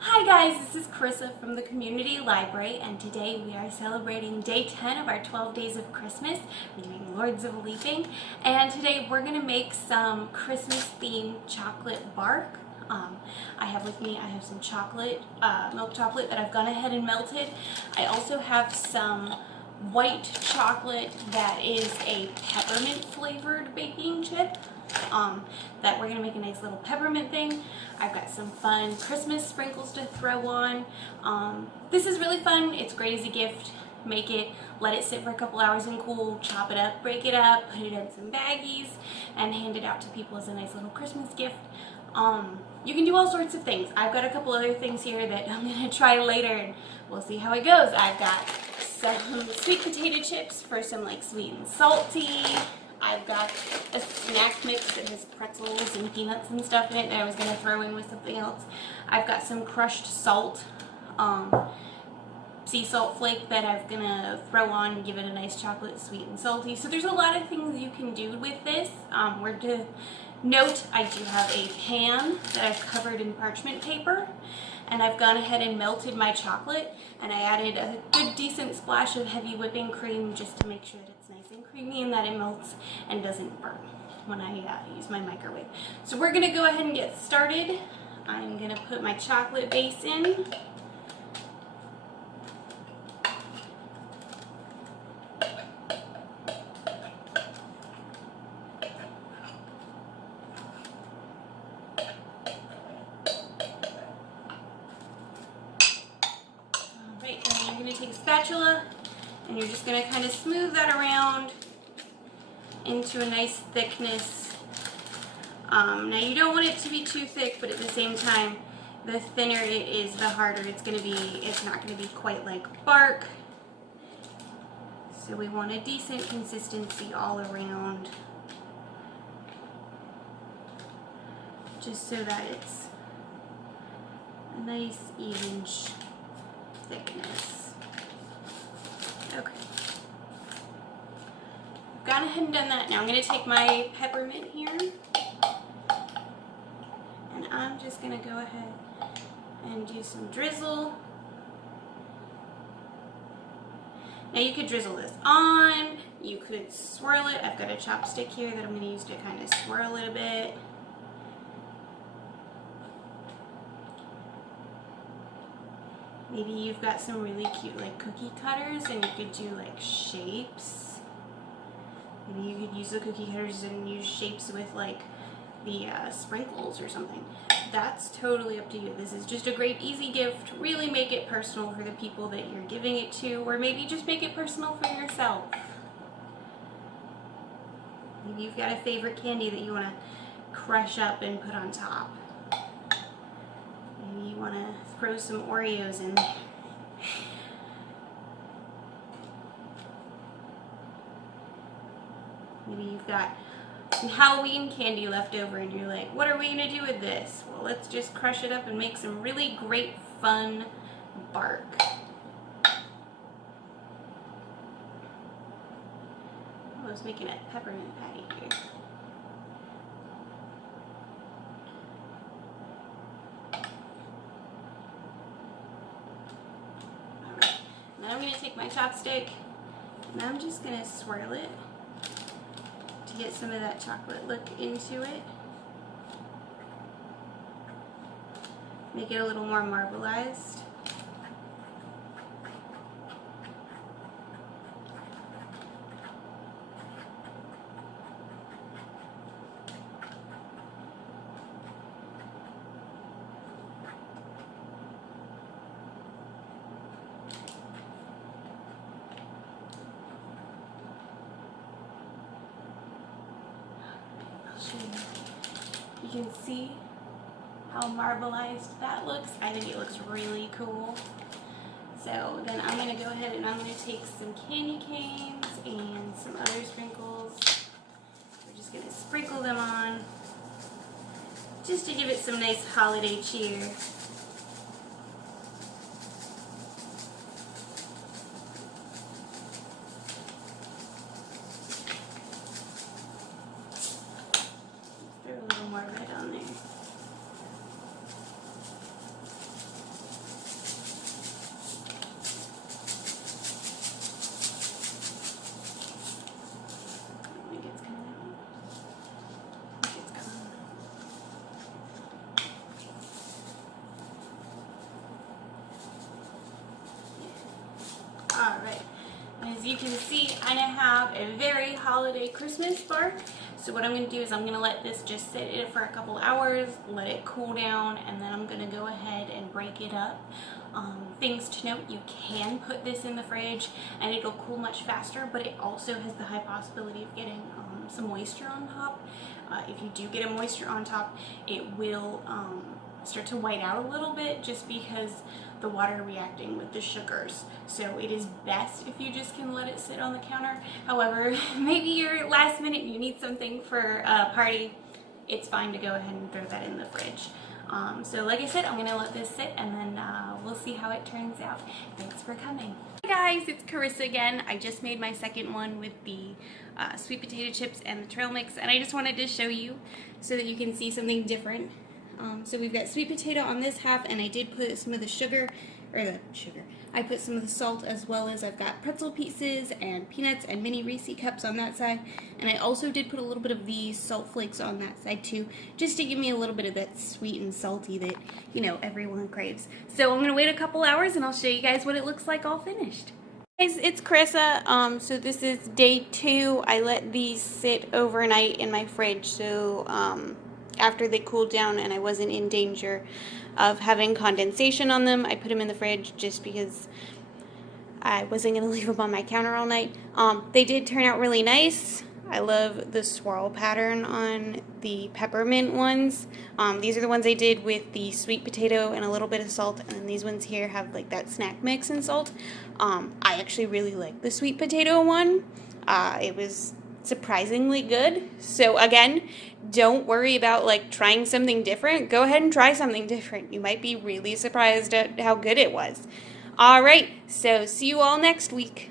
Hi guys, this is Carissa from the Community Library, and today we are celebrating day 10 of our 12 days of Christmas. We're doing Lords of Leaping, and today we're going to make some Christmas themed chocolate bark. I have some chocolate, milk chocolate that I've gone ahead and melted. I also have some white chocolate that is a peppermint flavored baking chip. That we're going to make a nice little peppermint thing. I've got some fun Christmas sprinkles to throw on. This is really fun. It's great as a gift. Make it, let it sit for a couple hours and cool, chop it up, break it up, put it in some baggies, and hand it out to people as a nice little Christmas gift. You can do all sorts of things. I've got a couple other things here that I'm going to try later, and we'll see how it goes. I've got some sweet potato chips for some like sweet and salty. I've got a snack mix that has pretzels and peanuts and stuff in it that I was going to throw in with something else. I've got some crushed salt, sea salt flake that I'm going to throw on and give it a nice chocolate sweet and salty. So there's a lot of things you can do with this. To note, I do have a pan that I've covered in parchment paper, and I've gone ahead and melted my chocolate, and I added a good decent splash of heavy whipping cream just to make sure that it's nice and creamy and that it melts and doesn't burn when I use my microwave. So we're going to go ahead and get started. I'm going to put my chocolate base in. You're going to take a spatula and you're just going to kind of smooth that around into a nice thickness. Now you don't want it to be too thick, but at the same time, the thinner it is, the harder it's going to be. It's not going to be quite like bark. So we want a decent consistency all around, just so that it's a nice even thickness. Okay. I've gone ahead and done that. Now I'm going to take my peppermint here, and I'm just going to go ahead and do some drizzle. Now you could drizzle this on, you could swirl it. I've got a chopstick here that I'm going to use to kind of swirl it a bit. Maybe you've got some really cute like cookie cutters and you could do like shapes. Maybe you could use the cookie cutters and use shapes with like the sprinkles or something. That's totally up to you. This is just a great easy gift. Really make it personal for the people that you're giving it to, or maybe just make it personal for yourself. Maybe you've got a favorite candy that you want to crush up and put on top. Maybe you want to throw some Oreos in there. Maybe you've got some Halloween candy left over and you're like, what are we going to do with this? Well, let's just crush it up and make some really great fun bark. I was making a peppermint patty here. Now I'm going to take my chopstick and I'm just going to swirl it to get some of that chocolate look into it. Make it a little more marbleized. You can see how marbleized that looks. I think it looks really cool. So then I'm going to go ahead and I'm going to take some candy canes and some other sprinkles. We're just going to sprinkle them on just to give it some nice holiday cheer. Throw a little more red on there. you can see, I have a very holiday Christmas bar. So what I'm going to do is I'm going to let this just sit in for a couple hours, let it cool down, and then I'm going to go ahead and break it up. Things to note, you can put this in the fridge and it'll cool much faster, but it also has the high possibility of getting some moisture on top. If you do get a moisture on top, it will start to white out a little bit just because the water reacting with the sugars. So it is best if you just can let it sit on the counter. However, maybe you're last minute, you need something for a party, it's fine to go ahead and throw that in the fridge. So like I said, I'm gonna let this sit and then we'll see how it turns out. Thanks for coming. Hey guys, it's Carissa again. I just made my second one with the sweet potato chips and the trail mix, and I just wanted to show you so that you can see something different. So we've got sweet potato on this half, and I did put some of the sugar, I put some of the salt, as well as I've got pretzel pieces and peanuts and mini Reese cups on that side. And I also did put a little bit of the salt flakes on that side too, just to give me a little bit of that sweet and salty that, you know, everyone craves. So I'm going to wait a couple hours and I'll show you guys what it looks like all finished. Guys, it's Carissa. So this is day 2. I let these sit overnight in my fridge, so after they cooled down and I wasn't in danger of having condensation on them, I put them in the fridge just because I wasn't going to leave them on my counter all night. They did turn out really nice. I love the swirl pattern on the peppermint ones. These are the ones I did with the sweet potato and a little bit of salt, and then these ones here have like that snack mix and salt. I actually really like the sweet potato one. It was surprisingly good. So again, don't worry about like trying something different. Go ahead and try something different. You might be really surprised at how good it was. All right, so see you all next week.